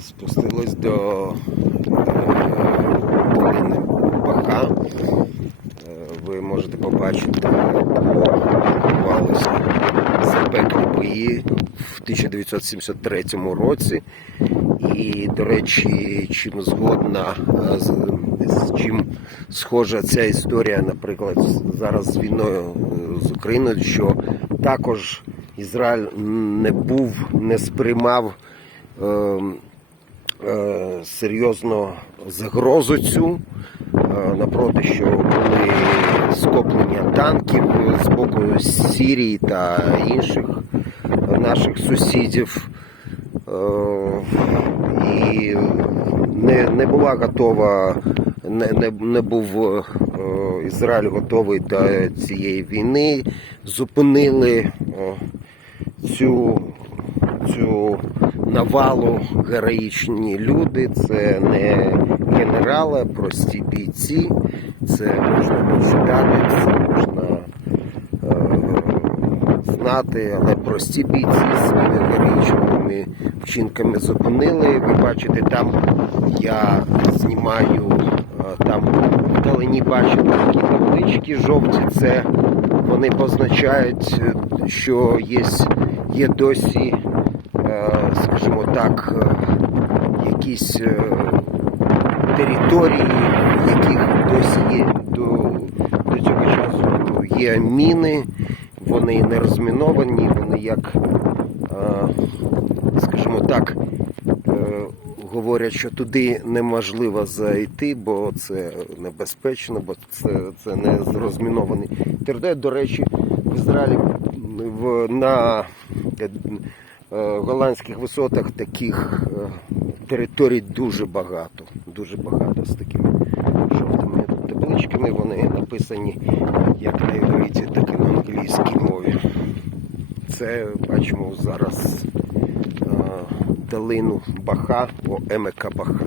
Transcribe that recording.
Спустилось до е, Баха. Е, Ви можете побачити, відбувалися запеклі бої в 1973 році. І, до речі, чим згодна, е, з, чим схожа ця історія, наприклад, зараз з війною з Україною, що також Ізраїль не був, не сприймав серйозно загрозу цю, е, напроти, що були скоплення танків з боку Сірії та інших наших сусідів. Е, І не, не була готова, не, не, не був е, Ізраїль готовий до цієї війни. Зупинили е, цю, цю навалу героїчні люди. Це не генерали, прості бійці. Це можна почитати, це можна е, знати, але прості бійці своїми героїчними вчинками зупинили. Ви бачите, там я знімаю, е, там вдалині бачите такі таблички жовті. Це вони позначають, е, що є, є досі, скажімо так, е, якісь е, території, в яких досі є до, до цього часу є міни, вони не розміновані, вони як, е, скажімо так, е, говорять, що туди неможливо зайти, бо це небезпечно, бо це, це не розмінований територія. До речі, в Ізраїлі в, на е, голландських висотах таких е, територій дуже багато. Дуже багато з такими жовтими табличками. Вони написані як на івриті, так і на англійській мові. Це бачимо зараз е, долину Баха, о Емека Баха.